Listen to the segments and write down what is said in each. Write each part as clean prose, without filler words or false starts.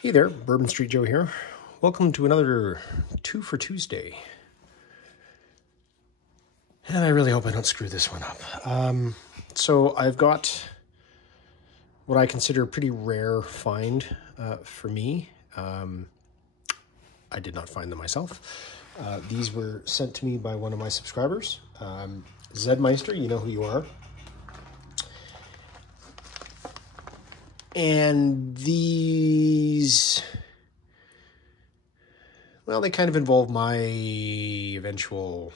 Hey there, Bourbon Street Joe here. Welcome to another Two for Tuesday. And I really hope I don't screw this one up. So I've got what I consider a pretty rare find for me. I did not find them myself. These were sent to me by one of my subscribers. Zedmeister, you know who you are. And these, well, they kind of involve my eventual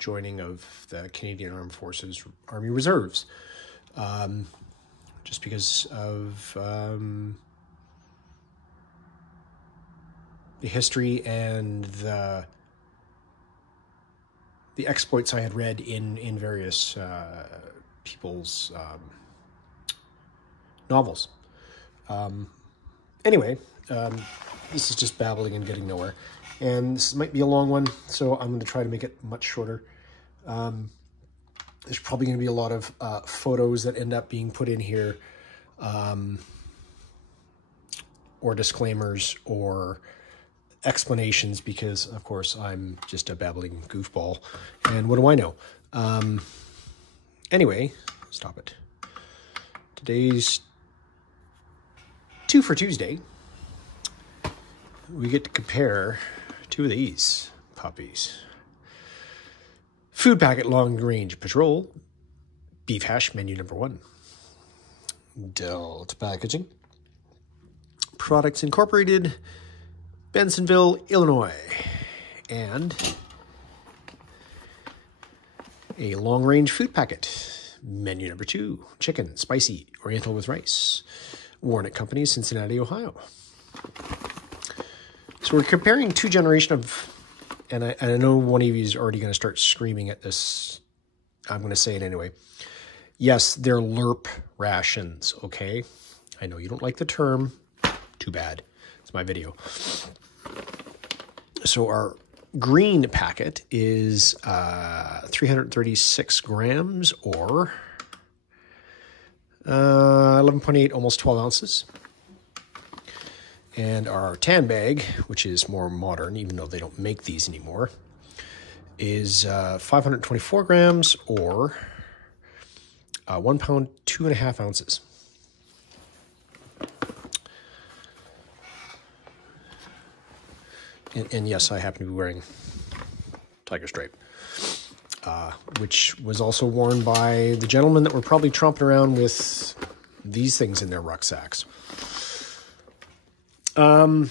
joining of the Canadian Armed Forces Army Reserves. Just because of the history and the exploits I had read in various people's novels. Anyway, this is just babbling and getting nowhere. And this might be a long one, so I'm going to try to make it much shorter. There's probably going to be a lot of photos that end up being put in here, or disclaimers, or explanations, because of course I'm just a babbling goofball, and what do I know? Anyway, stop it. Today's Two for Tuesday. We get to compare two of these puppies. Food packet long range patrol, beef hash menu number 1. Delta Packaging, Products Incorporated, Bensonville, Illinois, and a long-range food packet, menu number 2, chicken, spicy, oriental with rice, Warnick Company, Cincinnati, Ohio. So we're comparing two generations of, and I know one of you is already going to start screaming at this. I'm going to say it anyway. Yes, they're LRP rations, okay? I know you don't like the term. Too bad. It's my video. So our green packet is 336 grams, or 11.8, almost 12 ounces. And our tan bag, which is more modern, even though they don't make these anymore, is 524 grams, or 1 pound, 2.5 ounces. And yes, I happen to be wearing tiger stripe, which was also worn by the gentlemen that were probably tromping around with these things in their rucksacks. So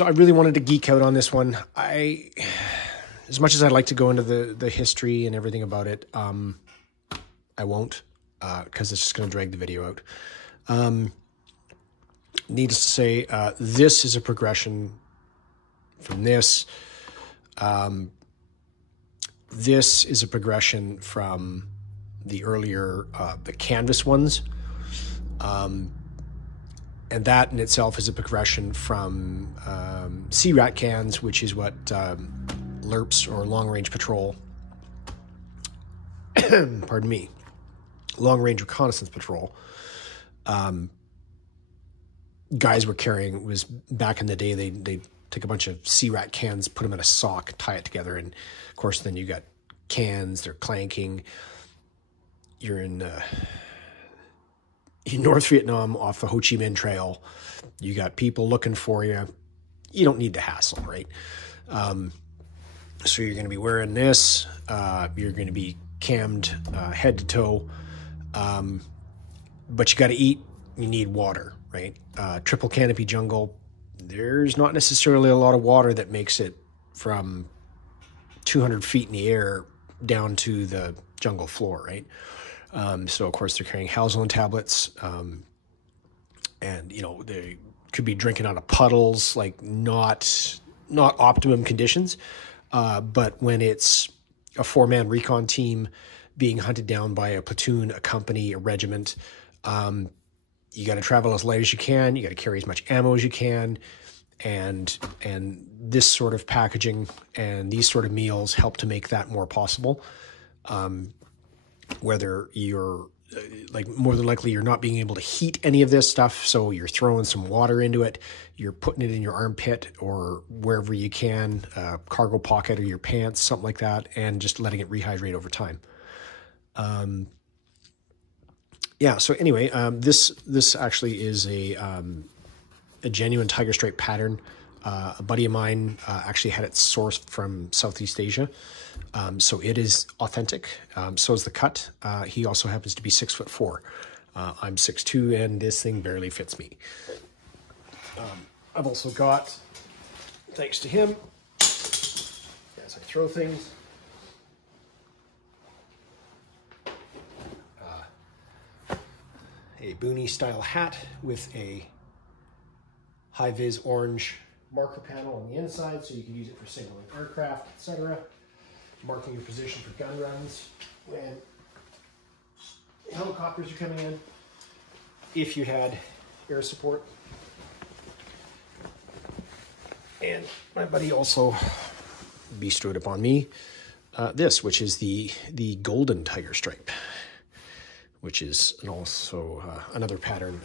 I really wanted to geek out on this one. As much as I'd like to go into the history and everything about it, I won't, because it's just going to drag the video out. Needless to say, this is a progression from this. This is a progression from the earlier, the canvas ones. And that in itself is a progression from sea rat cans, which is what LRPs, or long range patrol, pardon me, long range reconnaissance patrol, guys were carrying. Was back in the day, they take a bunch of sea rat cans, put them in a sock, tie it together, and of course then you got cans, they're clanking. You're in North Vietnam off the Ho Chi Minh Trail. You got people looking for you. You don't need to hassle, right? So you're going to be wearing this. You're going to be cammed head to toe. But you got to eat. You need water, right? Triple canopy jungle. There's not necessarily a lot of water that makes it from 200 feet in the air down to the jungle floor, right? So of course they're carrying Halzone tablets, and you know, they could be drinking out of puddles, like not optimum conditions. But when it's a 4-man recon team being hunted down by a platoon, a company, a regiment, you got to travel as light as you can. You got to carry as much ammo as you can. And this sort of packaging and these sort of meals help to make that more possible. whether you're like more than likely you're not being able to heat any of this stuff, so you're throwing some water into it, you're putting it in your armpit or wherever you can, cargo pocket or your pants, something like that, and just letting it rehydrate over time. Yeah, so anyway, this actually is a genuine tiger stripe pattern. A buddy of mine actually had it sourced from Southeast Asia. So it is authentic. So is the cut. He also happens to be 6'4". I'm 6'2", and this thing barely fits me. I've also got, thanks to him, as I throw things, a Boonie style hat with a high-vis orange marker panel on the inside, so you can use it for signaling aircraft, etc. Marking your position for gun runs when helicopters are coming in, if you had air support. And my buddy also bestowed upon me this, which is the golden tiger stripe, which is also another pattern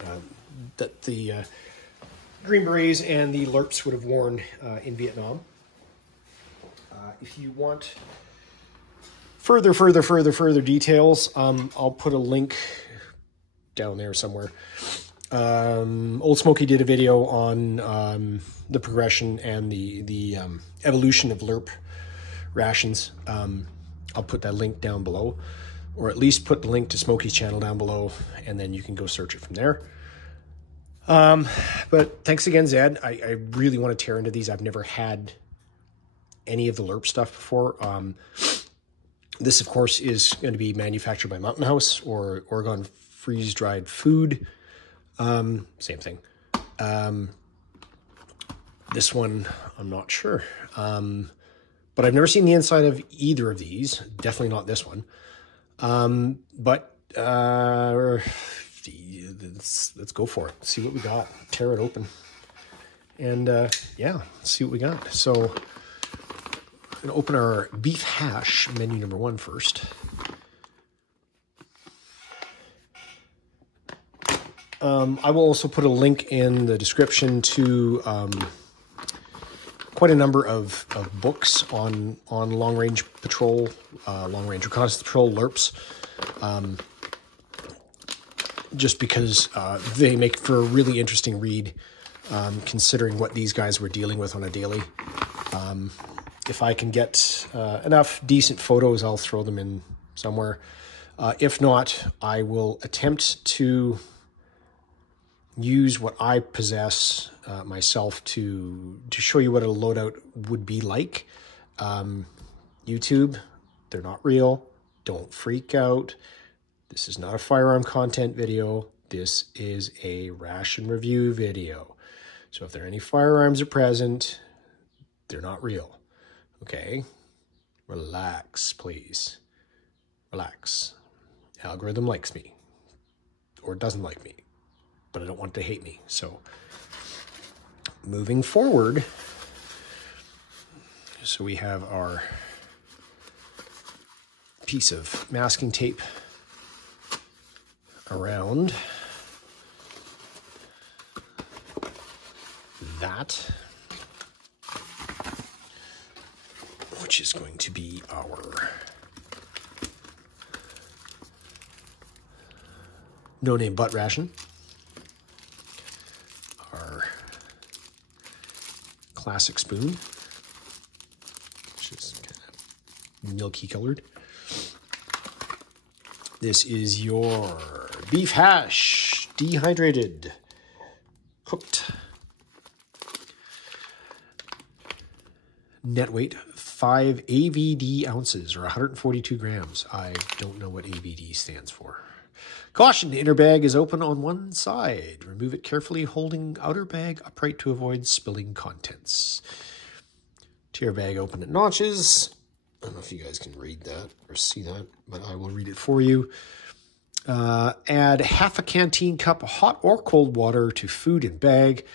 that the Green Berets and the LRPs would have worn in Vietnam. If you want further details, I'll put a link down there somewhere. Oldsmokey did a video on the progression and the evolution of LRP rations. I'll put that link down below, or at least put the link to Smokey's channel down below, and then you can go search it from there. But thanks again, Zed. I really want to tear into these. I've never had any of the LRP stuff before. This, of course, is going to be manufactured by Mountain House or Oregon Freeze-Dried Food. Same thing. This one, I'm not sure. But I've never seen the inside of either of these. Definitely not this one. But let's go for it. See what we got. Tear it open. And yeah, let's see what we got. So I'm going to open our beef hash menu number 1 first. I will also put a link in the description to quite a number of books on long-range patrol, long-range reconnaissance patrol, LRPs, just because they make for a really interesting read, considering what these guys were dealing with on a daily. If I can get enough decent photos, I'll throw them in somewhere. If not, I will attempt to use what I possess myself to show you what a loadout would be like. YouTube, they're not real. Don't freak out. This is not a firearm content video. This is a ration review video. So if there are any firearms are present, they're not real. Okay? Relax, please. Relax. Algorithm likes me. Or doesn't like me. But I don't want to hate me. So, moving forward, so we have our piece of masking tape around that, which is going to be our no-name butt ration. Classic spoon, which is kind of milky colored. This is your beef hash, dehydrated, cooked. Net weight 5 AVD ounces, or 142 grams. I don't know what AVD stands for. Caution, inner bag is open on one side. Remove it carefully, holding outer bag upright to avoid spilling contents. Tear bag open at notches. I don't know if you guys can read that or see that, but I will read it for you. Add half a canteen cup of hot or cold water to food and bag.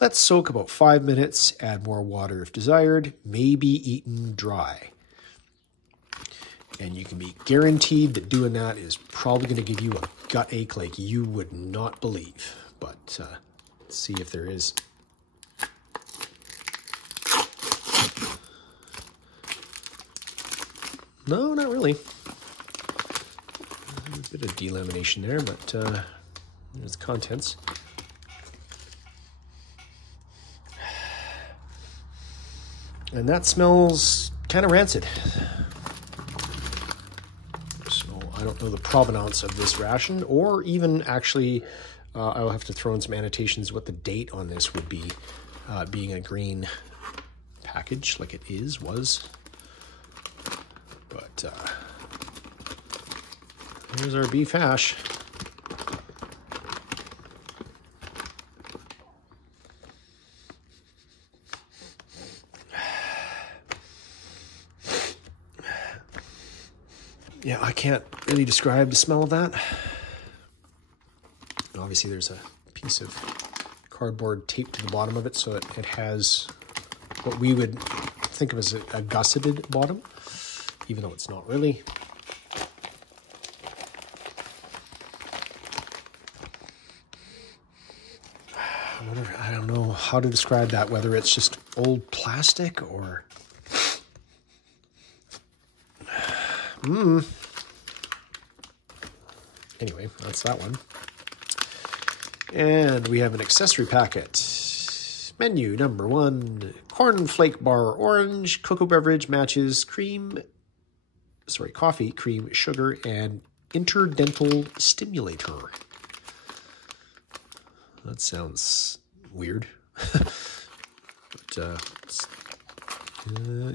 Let soak about 5 minutes. Add more water if desired. May be eaten dry. And you can be guaranteed that doing that is probably going to give you a gut ache like you would not believe. But let's see if there is. No, not really. A bit of delamination there, but there's contents. And that smells kind of rancid. So I don't know the provenance of this ration, or even actually, I'll have to throw in some annotations what the date on this would be, being a green package like it was. But here's our beef hash. Yeah, I can't really describe the smell of that. Obviously, there's a piece of cardboard taped to the bottom of it, so it has what we would think of as a gusseted bottom, even though it's not really. I don't know how to describe that, whether it's just old plastic or... Anyway, that's that one. And we have an accessory packet. Menu number 1, cornflake bar orange, cocoa beverage matches coffee, cream, sugar, and interdental stimulator. That sounds weird. But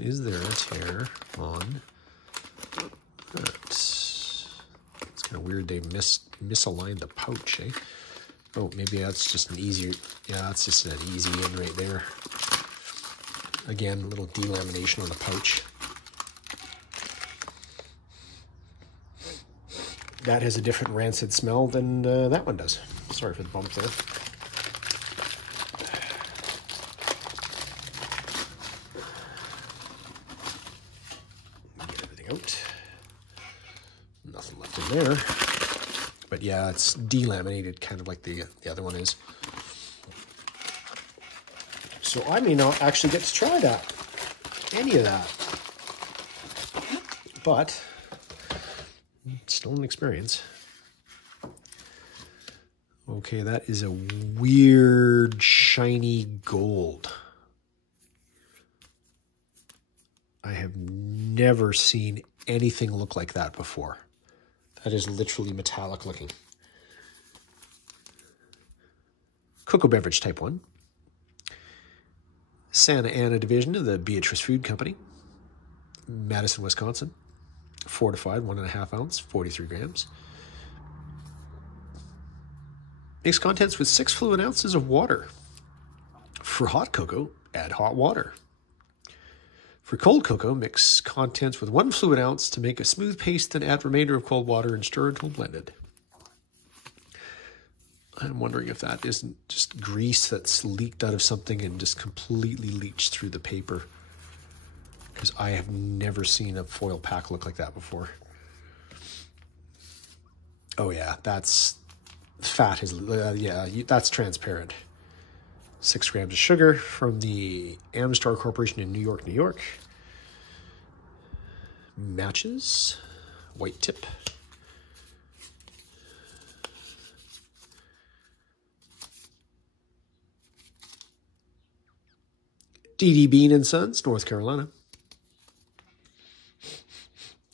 is there a tear on that? It's kind of weird they misaligned the pouch, eh? Oh, maybe that's just an easier... Yeah, that's just an easy in right there. Again, a little delamination on the pouch. That has a different rancid smell than that one does. Sorry for the bump there. Get everything out. Nothing left in there. But yeah, it's delaminated, kind of like the other one is. So I may not actually get to try that. Any of that. But it's still an experience. Okay, that is a weird, shiny gold. I have never seen anything look like that before. That is literally metallic looking. Cocoa beverage type 1. Santa Ana division of the Beatrice Food Company. Madison, Wisconsin. Fortified, 1.5 ounce, 43 grams. Mix contents with 6 fluid ounces of water. For hot cocoa, add hot water. For cold cocoa, mix contents with 1 fluid ounce to make a smooth paste, then add remainder of cold water and stir until blended. I'm wondering if that isn't just grease that's leaked out of something and just completely leached through the paper. Because I have never seen a foil pack look like that before. Oh yeah, that's... Fat is... that's transparent. 6 grams of sugar from the Amstar Corporation in New York, New York. Matches. White tip. D.D. Bean and Sons, North Carolina.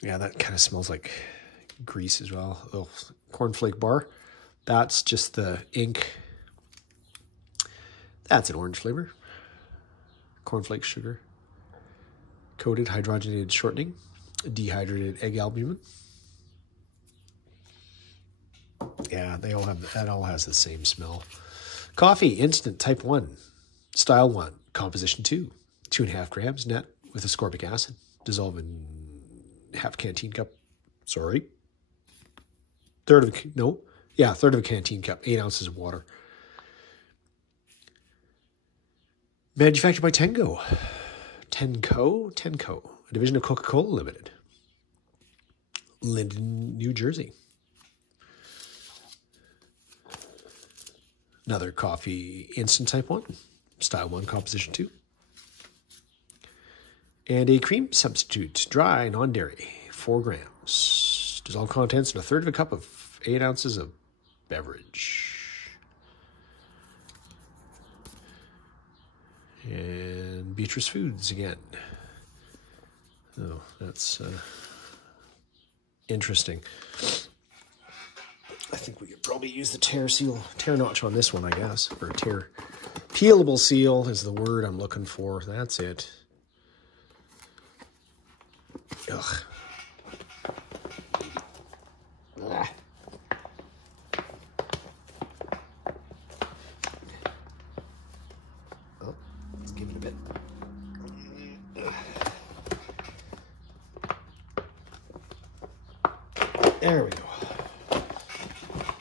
Yeah, that kind of smells like grease as well. Oh, cornflake bar. That's just the ink. That's an orange flavor. Cornflake sugar. Coated hydrogenated shortening. Dehydrated egg albumin. Yeah, they all have, that all has the same smell. Coffee, instant, type 1. Style 1, composition 2. 2.5 grams net with ascorbic acid. Dissolve in half canteen cup. Sorry. Third of a canteen cup. 8 ounces of water. Manufactured by Tenco, a division of Coca-Cola Limited. Linden, New Jersey. Another coffee instant type 1, style 1, composition 2. And a cream substitute, dry, non-dairy, 4 grams. Dissolve contents in a third of a cup of 8 ounces of beverage. And Beatrice Foods again. Oh, that's interesting. I think we could probably use the tear notch on this one, I guess. Or peelable seal is the word I'm looking for. That's it. Ugh. Ah. Oh, let's give it a bit. There we go.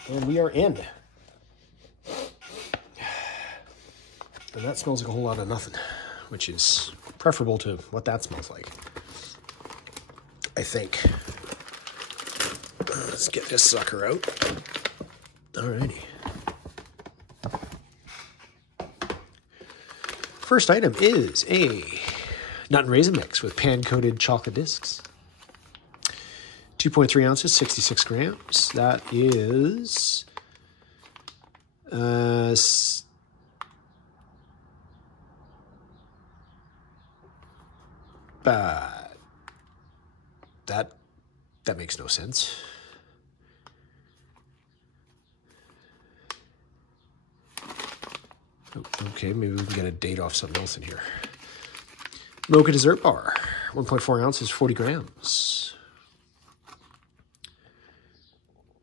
And we are in. And that smells like a whole lot of nothing, which is preferable to what that smells like, I think. Let's get this sucker out. Alrighty. First item is a nut and raisin mix with pan-coated chocolate discs. 2.3 ounces, 66 grams. That is that makes no sense. Oh, okay, maybe we can get a date off something else in here. Mocha dessert bar, 1.4 ounces, 40 grams.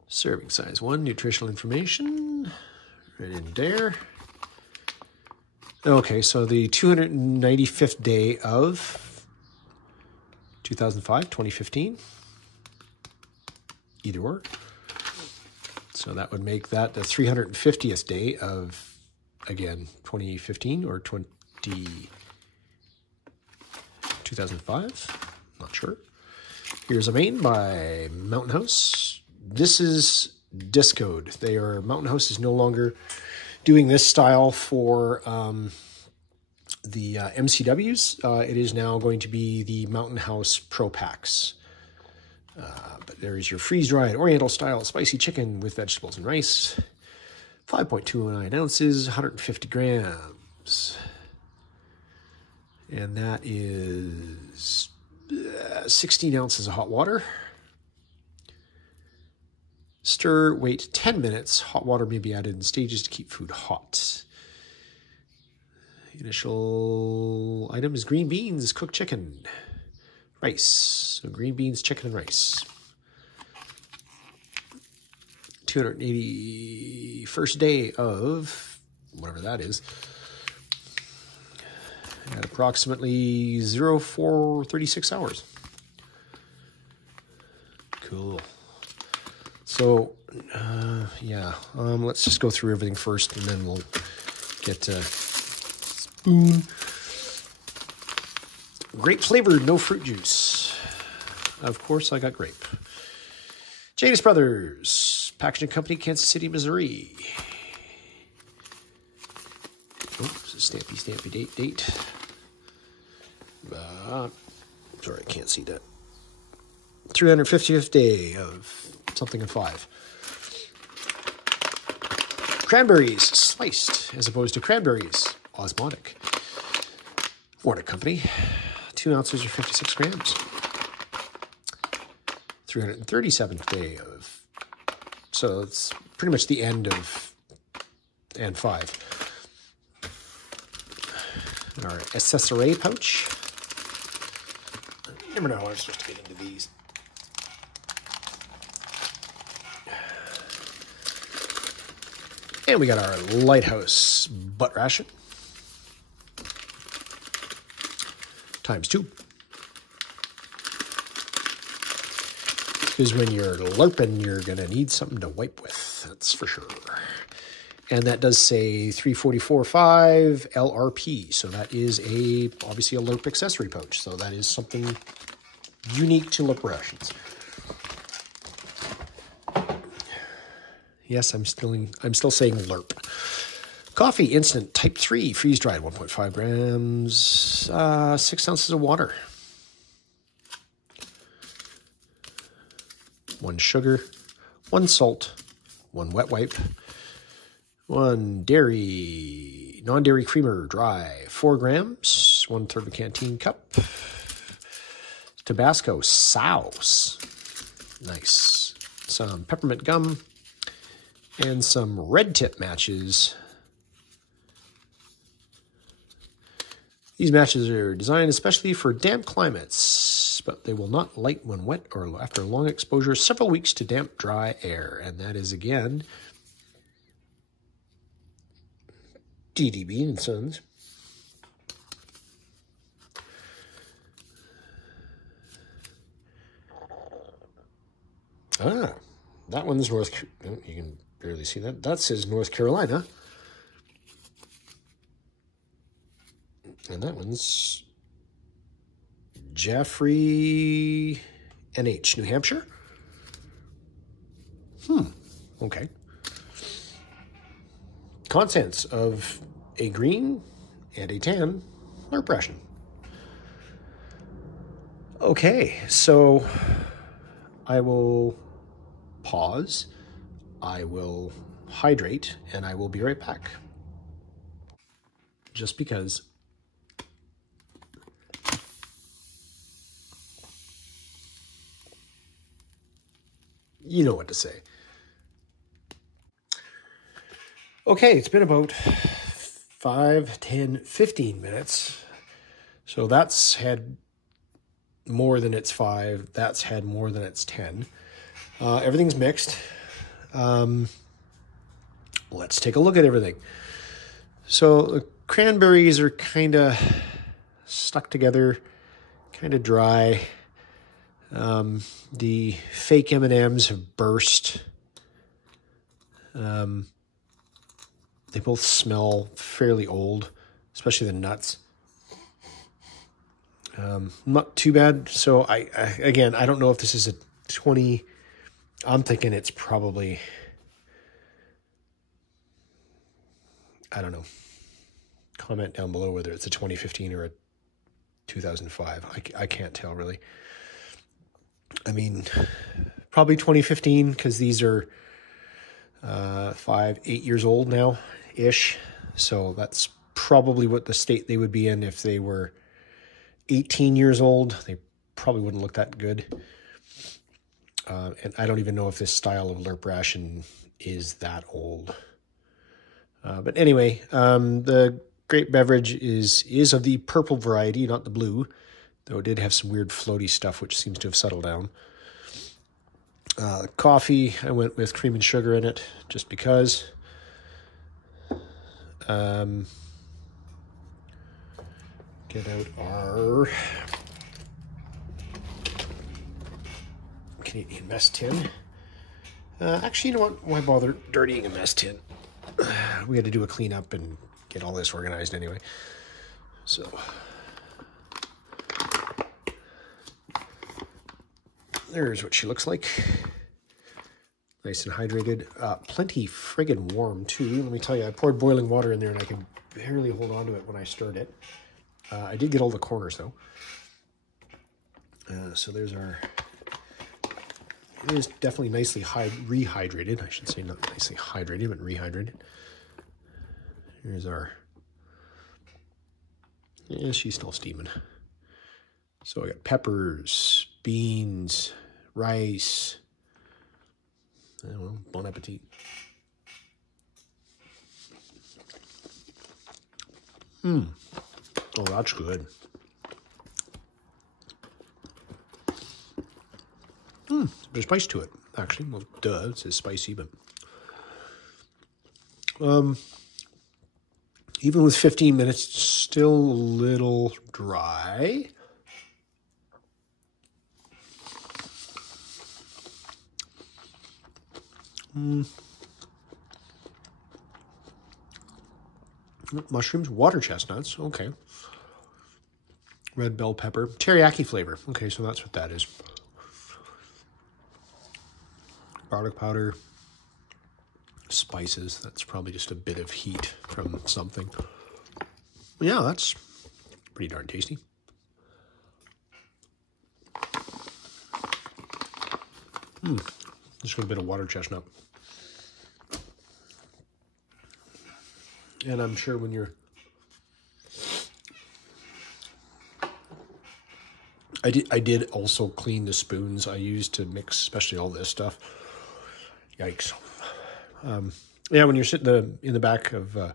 Serving size 1, nutritional information, right in there. Okay, so the 295th day of 2005, 2015, either or. So that would make that the 350th day of, again, 2015 or 2005, not sure. Here's a main by Mountain House. This is discoed. Mountain House is no longer doing this style for the MCWs. It is now going to be the Mountain House Pro Packs. But there is your freeze-dried Oriental style spicy chicken with vegetables and rice. 5.29 ounces, 150 grams. And that is 16 ounces of hot water. Stir, wait 10 minutes. Hot water may be added in stages to keep food hot. Initial item is green beans, cooked chicken, rice. So green beans, chicken, and rice. 281st day of whatever that is. At approximately 0436 hours. Cool. So, yeah, let's just go through everything first, and then we'll get spoon. Grape flavored, no fruit juice. Of course, I got grape. Janus Brothers, Packaging Company, Kansas City, Missouri. Oops, stampy date. Sorry, I can't see that. 350th day of something in 5. Cranberries sliced as opposed to cranberries osmotic. Warnick Company, 2 ounces or 56 grams. 337th day of, so it's pretty much the end of and 5. Our accessory pouch. I never know how I'm supposed to get into these. And we got our Lighthouse butt ration. ×2. Because when you're LARPing, you're going to need something to wipe with. That's for sure. And that does say 344.5 LRP. So that is obviously a LARP accessory pouch. So that is something unique to LARP rations. Yes, I'm still saying LRP. Coffee, instant, type 3, freeze-dried, 1.5 grams, 6 ounces of water. 1 sugar, 1 salt, 1 wet wipe, 1 dairy, non-dairy creamer, dry, 4 grams, 1/3 of a canteen cup. Tabasco sauce, nice. Some peppermint gum, and some red tip matches. These matches are designed especially for damp climates, but they will not light when wet or after long exposure, several weeks to damp, dry air. And that is, again, DDB and Sons. Ah, that one's you can barely see that. That says North Carolina. And that one's Jeffrey NH, New Hampshire. Okay. Contents of a green and a tan LRP ration. Okay, so I will pause, I will hydrate, and I will be right back. Just because you know what to say. Okay, it's been about 5, 10, 15 minutes. So that's had more than its 5. That's had more than its 10. Everything's mixed. Let's take a look at everything. So the cranberries are kind of stuck together, kind of dry. The fake M&Ms have burst. They both smell fairly old, especially the nuts. Not too bad. So again, I don't know if this is a 20. I'm thinking it's probably, I don't know. Comment down below whether it's a 2015 or a 2005. I can't tell really. I mean, probably 2015 because these are 5, 8 years old now-ish. So that's probably what the state they would be in if they were 18 years old. They probably wouldn't look that good. And I don't even know if this style of LRP ration is that old. But anyway, the grape beverage is of the purple variety, not the blue, though it did have some weird floaty stuff, which seems to have settled down. Coffee, I went with cream and sugar in it, just because. Get out our Canadian mess tin. Actually, you know what? Why bother dirtying a mess tin? We had to do a cleanup and get all this organized anyway. So there's what she looks like. Nice and hydrated. Plenty friggin' warm too. Let me tell you, I poured boiling water in there and I could barely hold on to it when I stirred it. I did get all the corners though. So there's our, it is definitely nicely rehydrated. I should say not nicely hydrated, but rehydrated. Here's our, yeah, she's still steaming. So I got peppers, beans, rice. Well, bon appetit. Oh, that's good. There's a bit of spice to it, actually. Well, duh, it says spicy, but even with 15 minutes, it's still a little dry. Mushrooms, water chestnuts, okay. Red bell pepper, teriyaki flavor. Okay, so that's what that is. Garlic powder. spices. That's probably just a bit of heat from something. Yeah, that's pretty darn tasty. Just got a bit of water chestnut. And I'm sure when you're... I did also clean the spoons I used to mix, especially all this stuff. Yikes. Yeah, when you're sitting in the back of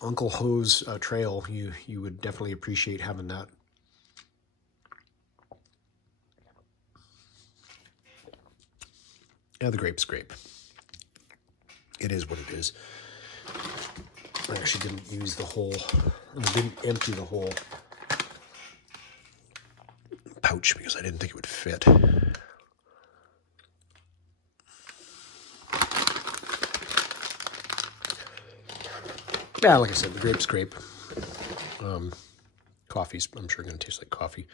Uncle Ho's trail, you would definitely appreciate having that. Yeah, the grape's grape. It is what it is. I actually didn't use the whole, I didn't empty the whole pouch because I didn't think it would fit. Yeah, like I said, the grape's grape. Coffee's, I'm sure, going to taste like coffee.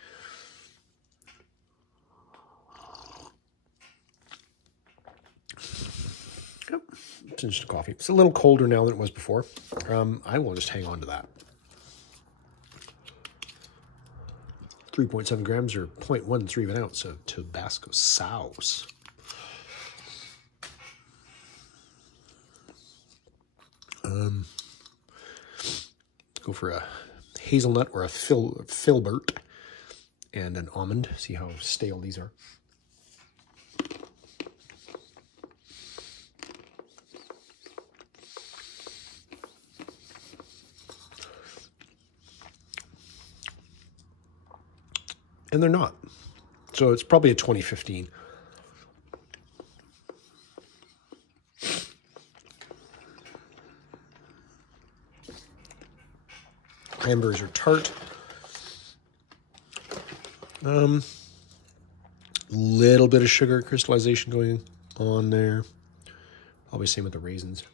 Yep, it's just a coffee. It's a little colder now than it was before. I will just hang on to that. 3.7 grams or 0.13 of an ounce of Tabasco sauce. Go for a hazelnut or a filbert and an almond. See how stale these are. And they're not. So it's probably a 2015. Cranberries are tart. Little bit of sugar crystallization going on there. Probably same with the raisins.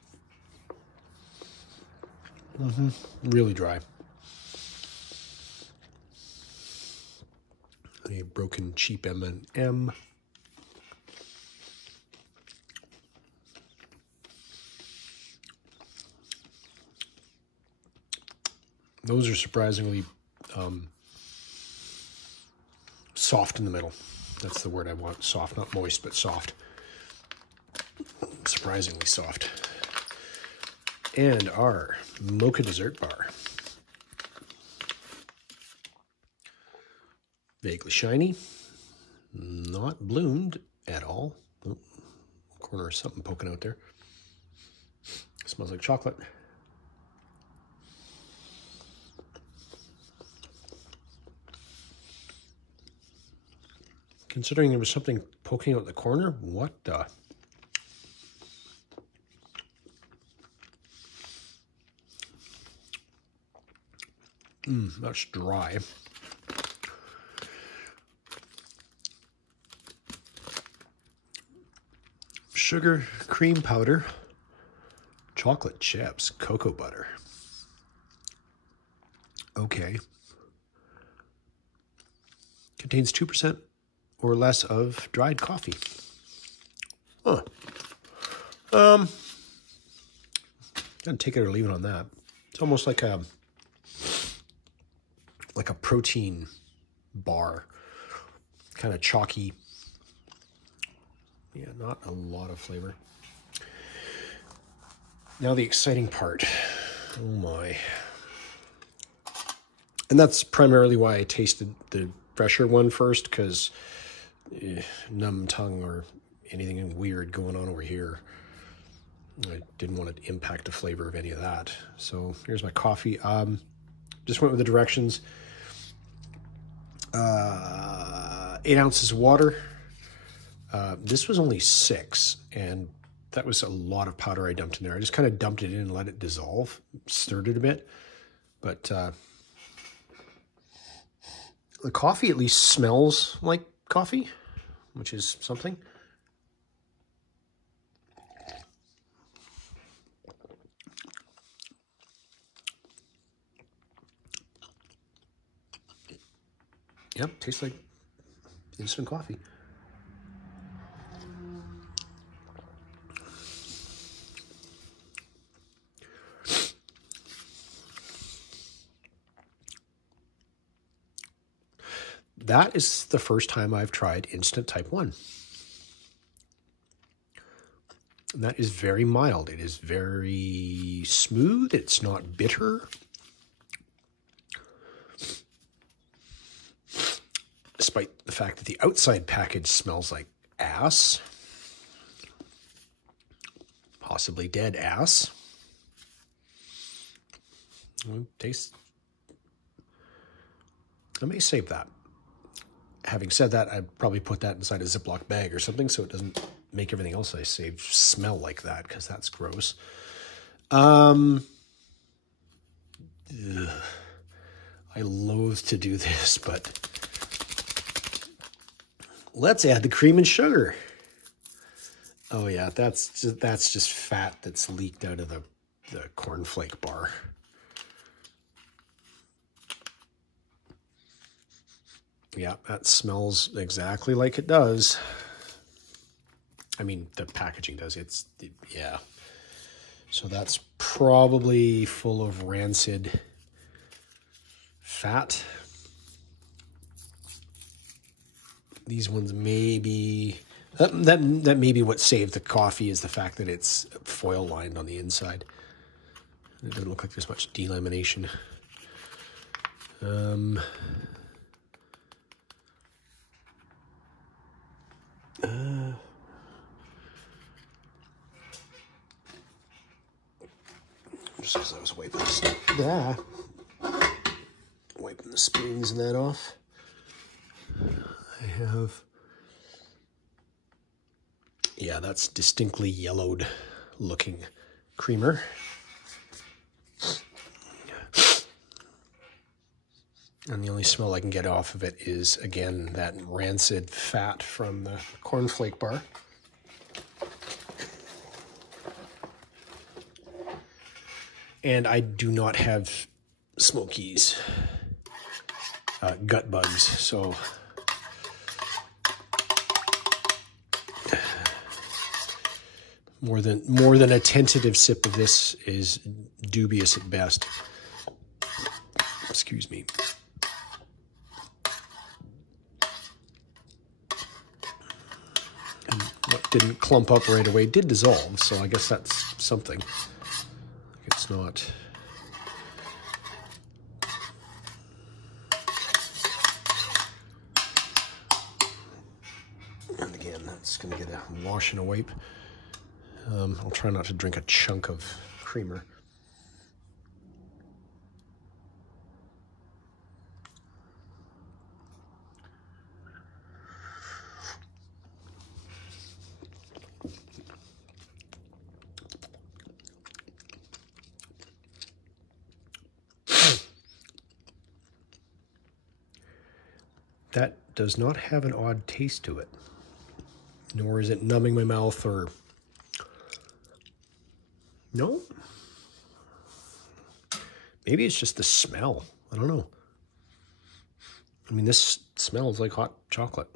Really dry. A broken cheap M&M. Those are surprisingly soft in the middle. That's the word I want. Soft, not moist, but soft. Surprisingly soft. And our mocha dessert bar. Vaguely shiny. Not bloomed at all. Oh, corner of something poking out there. Smells like chocolate. Considering there was something poking out the corner, what the? That's dry. Sugar, cream powder, chocolate chips, cocoa butter. Okay. Contains 2% or less of dried coffee. Huh. Gotta take it or leave it on that. It's almost like a protein bar. Kind of chalky. Yeah, not a lot of flavor. Now the exciting part. Oh my. And that's primarily why I tasted the fresher one first, because numb tongue or anything weird going on over here. I didn't want to impact the flavor of any of that. So here's my coffee. Just went with the directions. 8 ounces of water. This was only 6, and that was a lot of powder I dumped in there. I just kind of dumped it in and let it dissolve, stirred it a bit. But the coffee at least smells like coffee, which is something. Yep, tastes like instant coffee. that is the first time I've tried instant type 1. And that is very mild. It is very smooth. It's not bitter. Despite the fact that the outside package smells like ass. Possibly dead ass. Taste. I may save that. Having said that, I'd probably put that inside a Ziploc bag or something so it doesn't make everything else I save smell like that, because that's gross. I loathe to do this, but let's add the cream and sugar. Oh yeah, that's just fat that's leaked out of the cornflake bar. Yeah, that smells exactly like it does. I mean, the packaging does. Yeah. So that's probably full of rancid fat. These ones may be... That may be what saved the coffee, is the fact that it's foil lined on the inside. It doesn't look like there's much delamination. Just because I was wiping wiping the spoons and that off. I have... Yeah, that's distinctly yellowed looking creamer. And the only smell I can get off of it is, again, that rancid fat from the cornflake bar. And I do not have Smokey's gut bugs, so more than a tentative sip of this is dubious at best. Excuse me. And what didn't clump up right away did dissolve, so I guess that's something. It's not. And again, that's going to get a wash and a wipe. I'll try not to drink a chunk of creamer. That does not have an odd taste to it, nor is it numbing my mouth or... No? Maybe it's just the smell. I don't know. I mean, this smells like hot chocolate.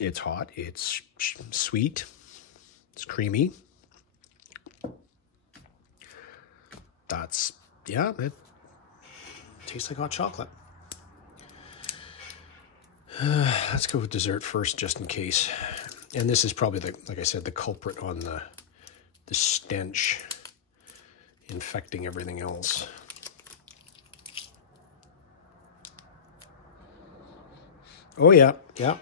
It's hot, it's sweet, it's creamy. That's, yeah, it tastes like hot chocolate. Let's go with dessert first, just in case. And this is probably, like I said, the culprit on the stench infecting everything else. Oh yeah, yeah.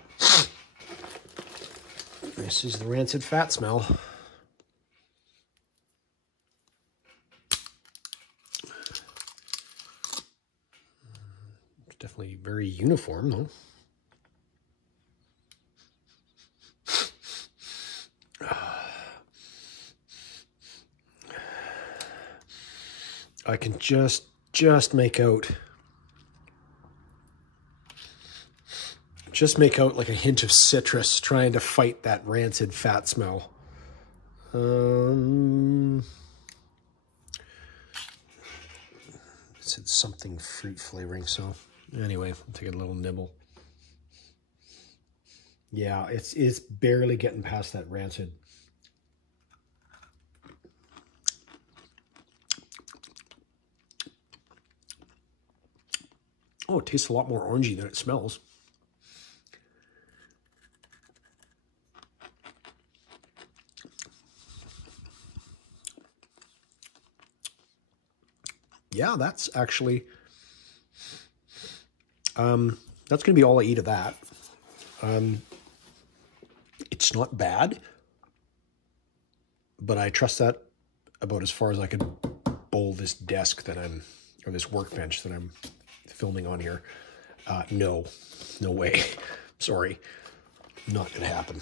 This is the rancid fat smell. It's definitely very uniform, though. I can just make out... Just make out like a hint of citrus trying to fight that rancid fat smell. It said something fruit flavoring, so anyway, I'll take a little nibble. Yeah, it's barely getting past that rancid. Oh, it tastes a lot more orangey than it smells. Yeah, that's actually, that's going to be all I eat of that. It's not bad, but I trust that about as far as I can bowl this desk that or this workbench that I'm filming on here. No way. Sorry, not going to happen.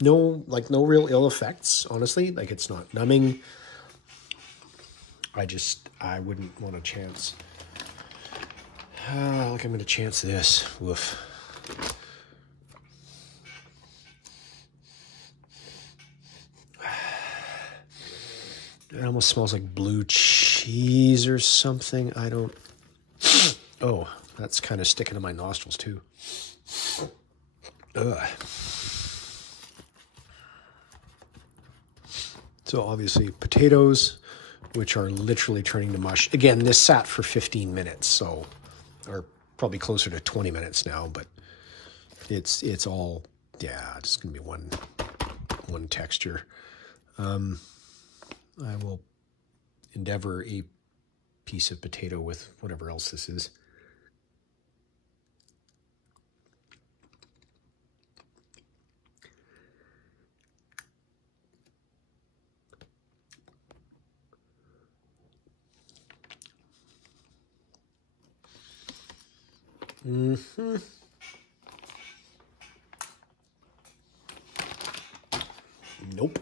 No real ill effects, honestly. Like, it's not numbing. I wouldn't want to chance. Like, I'm going to chance this. Woof. It almost smells like blue cheese or something. I don't... Oh, that's kind of sticking to my nostrils, too. Ugh. So obviously potatoes, which are literally turning to mush. Again, this sat for 15 minutes, so, or probably closer to 20 minutes now, but it's all, yeah, it's going to be one texture. I will endeavor a piece of potato with whatever else this is. Mm-hmm. Nope.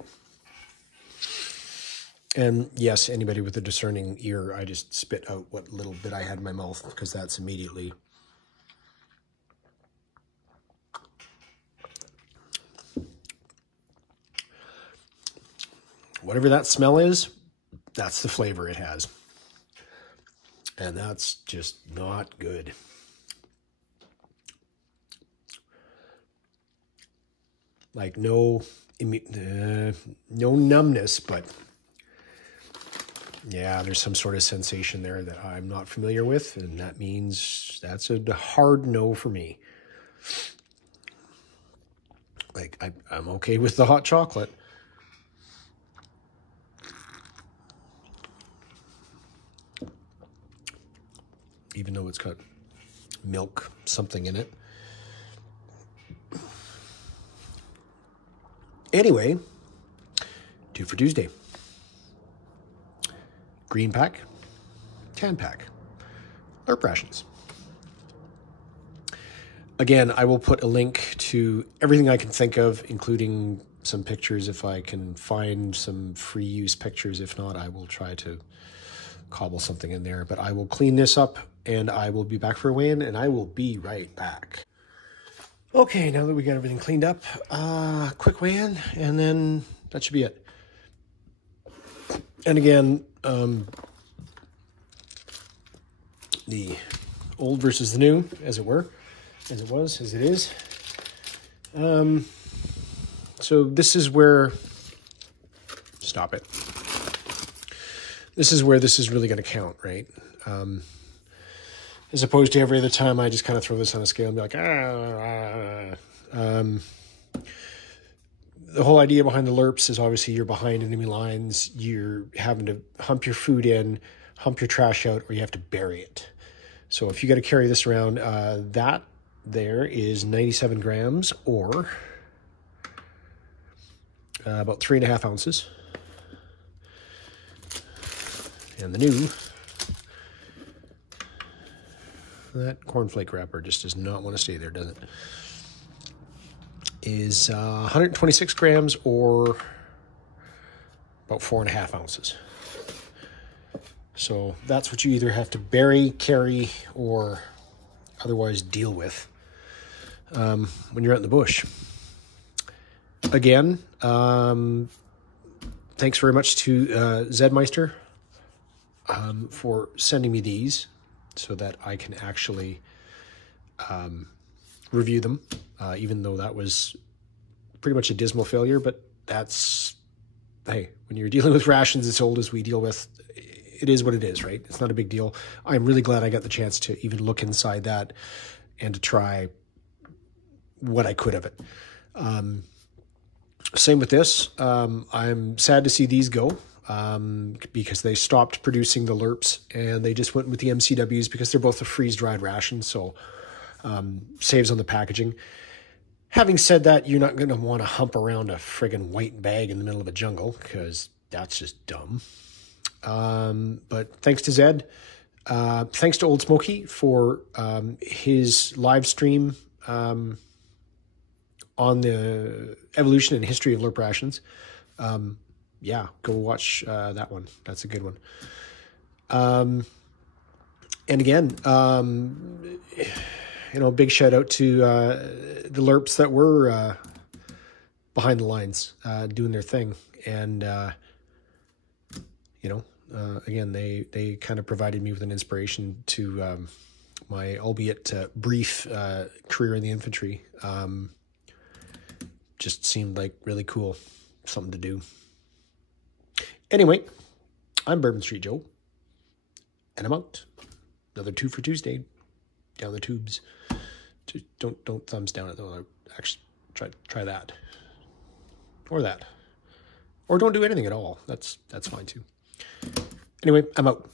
And yes, anybody with a discerning ear, I just spit out what little bit I had in my mouth because that's immediately... Whatever that smell is, that's the flavor it has. And that's just not good. Like, no numbness, but yeah, there's some sort of sensation there that I'm not familiar with, and that means that's a hard no for me. Like, I'm okay with the hot chocolate. Even though it's got milk something in it. Anyway, Twofer Tuesday. Green pack, tan pack, LRP rations. Again, I will put a link to everything I can think of, including some pictures if I can find some free use pictures. If not, I will try to cobble something in there. But I will clean this up and I will be back for a weigh-in, and I will be right back. Okay, now that we got everything cleaned up, quick weigh-in, and then that should be it. And again, the old versus the new, as it were, as it was, as it is. So this is where, stop it. This is where this is really going to count, right? As opposed to every other time I just kind of throw this on a scale and be like, The whole idea behind the LRPs is obviously you're behind enemy lines, you're having to hump your food in, hump your trash out, or you have to bury it. So if you got to carry this around, that there is 97 grams, or about 3.5 ounces. And the new, that cornflake wrapper just does not want to stay there, does it? Is 126 grams, or about 4.5 ounces. So that's what you either have to bury, carry, or otherwise deal with when you're out in the bush. Again, thanks very much to Zedmeister for sending me these so that I can actually review them, even though that was pretty much a dismal failure. But that's, hey, when you're dealing with rations as old as we deal with, it is what it is, right? It's not a big deal. I'm really glad I got the chance to even look inside that and to try what I could of it. Same with this. I'm sad to see these go because they stopped producing the LRPs and they just went with the MCWs because they're both a freeze-dried ration, so saves on the packaging. Having said that, you're not going to want to hump around a friggin' white bag in the middle of a jungle because that's just dumb. But thanks to Zed, thanks to Oldsmokey for his live stream on the evolution and history of LRP rations. Yeah, go watch that one. That's a good one. And again, big shout out to the LRPs that were behind the lines doing their thing. And, again, they kind of provided me with an inspiration to my albeit brief career in the infantry. Just seemed like really cool, something to do. Anyway, I'm Bourbon Street Joe, and I'm out. Another Twofer Tuesday, down the tubes. Just don't thumbs down it though. Actually, try that, or that, or don't do anything at all. That's fine too. Anyway, I'm out.